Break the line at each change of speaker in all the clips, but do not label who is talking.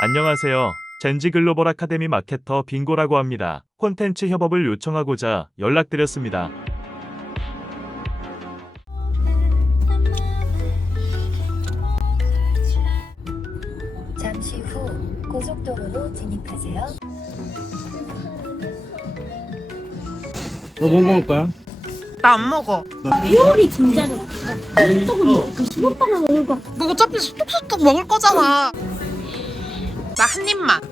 안녕하세요. 젠지 글로벌 아카데미 마케터 빙고라고 합니다. 콘텐츠 협업을 요청하고자 연락드렸습니다.
잠시 후 고속도로로 진입하세요.
너 뭐 먹을 거야?
나 안 먹어.
요리 진짜 조금 그 수분빵을 먹을 거.
너 어차피 톡톡톡 먹을 거잖아. 나 한 입만.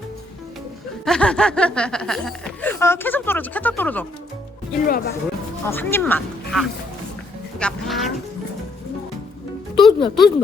케첩 떨어져, 케첩 떨어져.
일로 와봐.
한 입만. 아, 여기 앞에.
또 준다, 또 준다.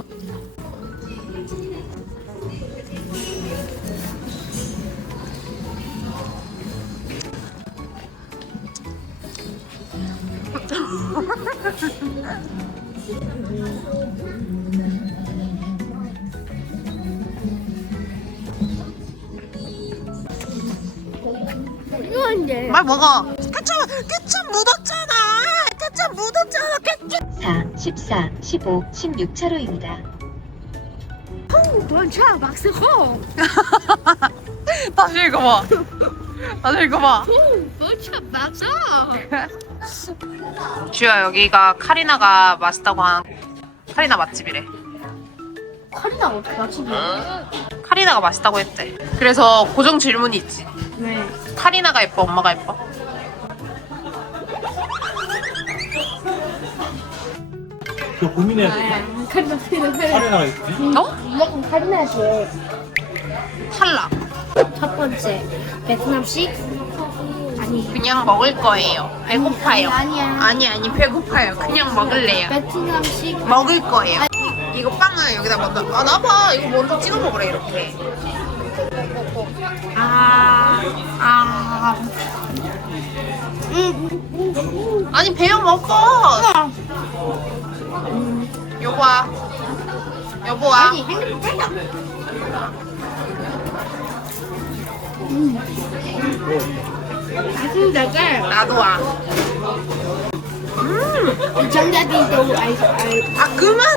이거 이제
말 먹어. 케첩 묻었잖아. 케첩 묻었잖아. 케첩.
4, 14, 15, 16차로입니다.
원차 막스코.
다시 읽어봐. 다시 읽어봐.
원차 맞아.
주야, 여기가 카리나가 맛있다고 하는 카리나 맛집이래.
카리나 어떻게 맞추냐?
카리나가 맛있다고 했대. 그래서 고정 질문이 있지.
네.
카리나가 예뻐, 엄마가 예뻐?
너 고민해야 돼.
카리나.
카레나가 있지?
너?
무조건 카리나지.
탈락.
첫 번째 베트남식 아니
그냥 먹을 거예요. 배고파요.
아니야.
아니 배고파요. 그냥 먹을래요.
베트남식
먹을 거예요. 이거 빵을 여기다 먼저 나봐. 이거 먼저 찍어 먹으래 이렇게. 아니 배워 먹어. 여보아. 여보아.
아니 핸드폰 빼자. 맛있는데
나도 와.
시청자들도 알
아 그만.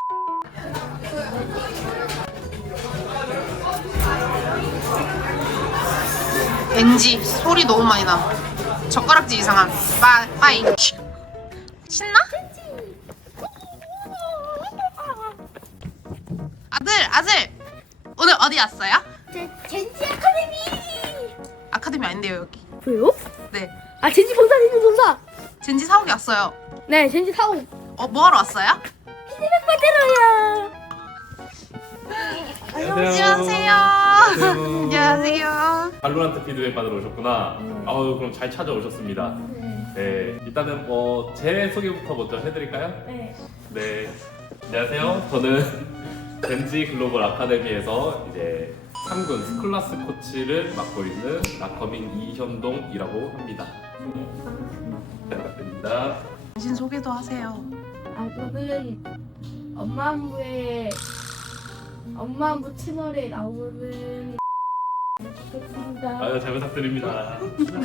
NG 소리 너무 많이 나. 젓가락질 이상한. 빠이. 신나? 아들 오늘 어디 왔어요?
젠지 아카데미.
아카데미 아닌데요 여기.
왜요?
네.
아 젠지 본사.
젠지 사옥에 왔어요.
네 젠지 사오.
뭐 하러 왔어요?
피드백 받으러요.
안녕하세요. 안녕하세요.
발로란트 피드백 받으러 오셨구나. 아우 그럼 잘 찾아오셨습니다. 네, 일단은 제 소개부터 먼저 해드릴까요?
네.
네, 안녕하세요. 저는 젠지 글로벌 아카데미에서 이제 3군 스클라스 코치를 맡고 있는 라커민 이현동이라고 합니다. 잘 부탁드립니다.
당신 소개도 하세요.
아 저는 엄마 안부 채널에 나오는 좋겠습니다.
아유, 잘 부탁드립니다.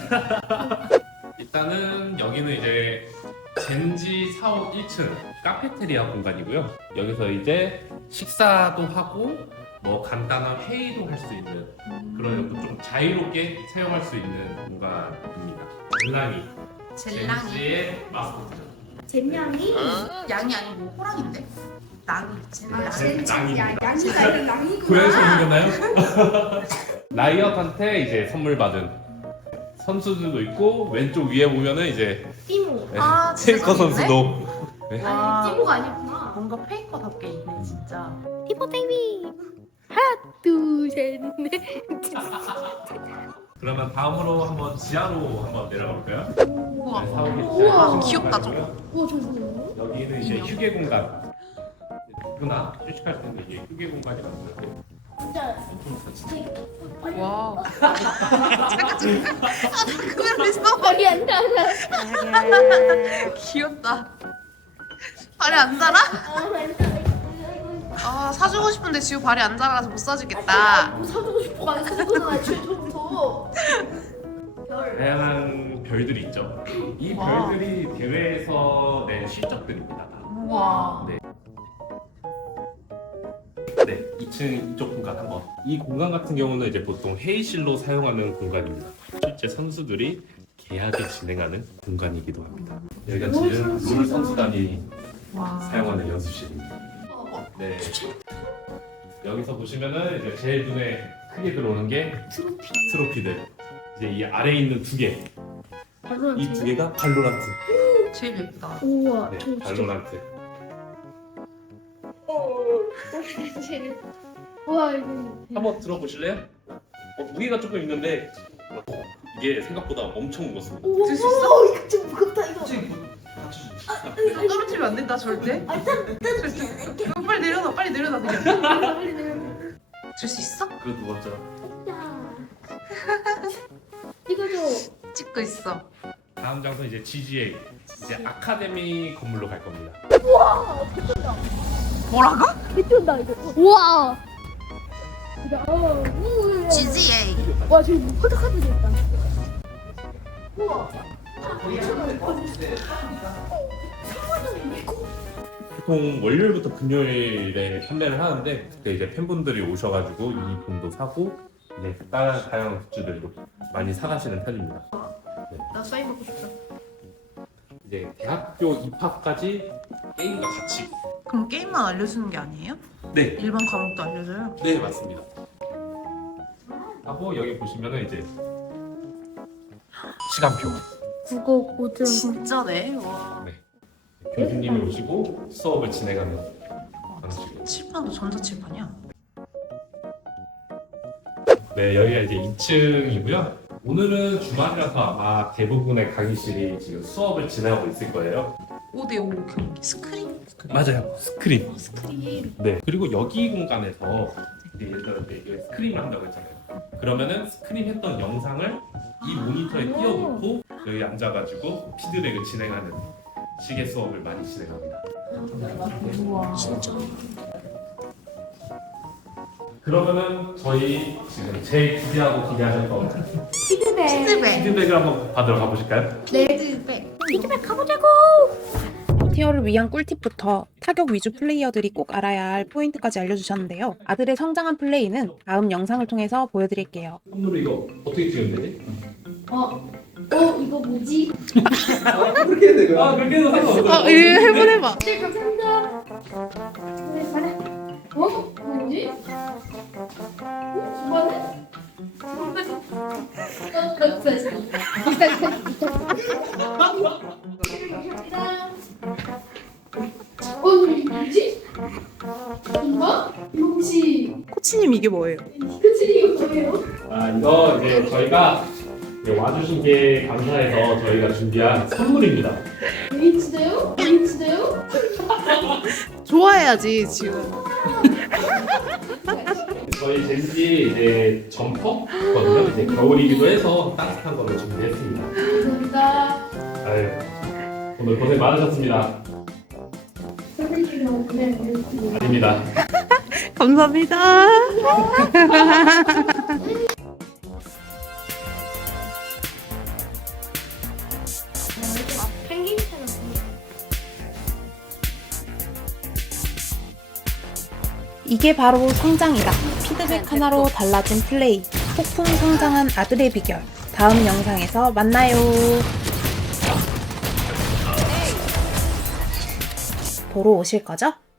일단은 여기는 이제 젠지 사옥 1층 카페테리아 공간이고요. 여기서 이제 식사도 하고 뭐 간단한 회의도 할 수 있는 그런 좀 자유롭게 사용할 수 있는 공간입니다. 젤랑이.
젤랑이.
젠지의 마스코트죠.
잼냥이?
양이 아니고 호랑인데? 낭이. 젤랑이.
랑입니다.
양이가 아니라 랑이구나.
고양이 생겼나요? 라이엇한테 이제 선물 받은 선수들도 있고 왼쪽 위에 보면은 이제
띠모.
아, 진짜
페이커
저기 있네?
선수도 네.
와.
아니 띠모가 아니구나.
뭔가 페이커답게 있네 진짜.
띠모 베이비. 하나 둘셋넷
그러면 다음으로 한번 지하로 한번 내려가 볼까요?
우와.
네, 사옥이
우와,
귀엽다, 저거.
우와 저거 뭐야?
여기는 이제 휴게 공간. 누구나 휴식할 수 있는 이게 휴게 공간이라고 해요.
진짜
와. 잠깐. 아, 나 그대로 있어.
머리 안 닿아.
귀엽다. 발이 안 자라? 아, 사주고 싶은데 지우 발이 안 자라서 못 사주겠다.
뭐 사주고 싶어 안 사주잖아. 최초부터.
다양한 별들이 있죠. 이
와.
별들이 대회에서 낸 실적들입니다.
우와.
네. 네, 2층 이쪽 공간 한번. 이 공간 같은 경우는 이제 보통 회의실로 사용하는 공간입니다. 실제 선수들이 계약을 진행하는 공간이기도 합니다. 여기가 지금 롤 선수단이 사용하는 연습실입니다. 네. 여기서 보시면은 이제 제일 눈에 크게 들어오는 게 트로피들. 이제 이 아래에 있는 두 개. 이 두 개가 발로란트.
제일 예쁘다.
우와,
네,
저 진짜.
발로란트.
우와, 이거.
한번 들어보실래요? 무게가 조금 있는데 이게 생각보다 엄청 무겁습니다.
우와,
들수 있어?
이거 좀 무겁다, 이거.
떨어뜨리면 안 된다 절대. 절대. 빨리 내려놔 빨리 내려놔 그냥.
빨리 내려.
들 수 있어?
그 무겁죠?
이거 줘.
찍고 있어.
다음 장소 이제 GGA 이제 아카데미 건물로 갈 겁니다.
뭐라고?
미쳤다, 이거. 우와. 이거,
GGA.
와, 지금 포토카드 됐다. 우와.
보통 월요일부터 금요일에 판매를 하는데 그때 이제 팬분들이 오셔가지고 이 본도 사고 이제 다양한 굿즈들도 많이 사가시는 편입니다.
나 사인 받고 싶다.
이제 대학교 입학까지 게임과 같이.
그럼 게임만 알려주는 게 아니에요?
네,
일반 과목도 알려줘요?
네 맞습니다. 하고 여기 보시면은 이제 시간표.
국어 고등.
진짜네. 와.
네. 교수님이 오시고 수업을 진행하는 그런 식으로.
칠판도 전자칠판이야?
네, 여기가 이제 2층이고요. 오늘은 주말이라서 아마 대부분의 강의실이 지금 수업을 진행하고 있을 거예요.
5대5 경기 스크린?
맞아요. 스크린.
스크린.
네. 그리고 여기 공간에서 이제 예를 들어 이제 여기 스크린을 한다고 했잖아요. 그러면은 스크린 했던 영상을 이 모니터에 띄워놓고 여기 앉아가지고 피드백을 진행하는 식의 수업을 많이 진행합니다.
우와.
진짜.
그러면은 저희 지금 제일 기대하셨던
피드백.
피드백.
피드백을 한번 받으러 가보실까요?
피드백.
피드백 가보자고.
티어를 위한 꿀팁부터 타격 위주 플레이어들이 꼭 알아야 할 포인트까지 알려주셨는데요. 아들의 성장한 플레이는 다음 영상을 통해서 보여드릴게요.
선물을 이거 어떻게 찍으면 되지?
이거 뭐지?
그렇게 해야 되고요.
아 그렇게 해도 상관없어요.
이거 해봐.
네, 감사합니다. 네, 잘해. 뭐지? 이번에? 이게 뭐지? 엄마? 이거 혹시
코치님 이게 뭐예요?
그치 이거 뭐예요?
아 이거 이제 저희가 와주신 게 감사해서 저희가 준비한 선물입니다.
H대요? H대요?
좋아해야지 지금.
저희 젠지 이제 점퍼거든요. 이제 겨울이기도 해서 따뜻한 걸로 준비했습니다.
감사합니다.
아유, 오늘 고생 많으셨습니다.
선생님이랑 그냥 이렇게.
아닙니다.
감사합니다.
펭귄처럼.
이게 바로 성장이다. 피드백 하나로 달라진 플레이. 폭풍 성장한 아들의 비결. 다음 영상에서 만나요. 보러 오실 거죠?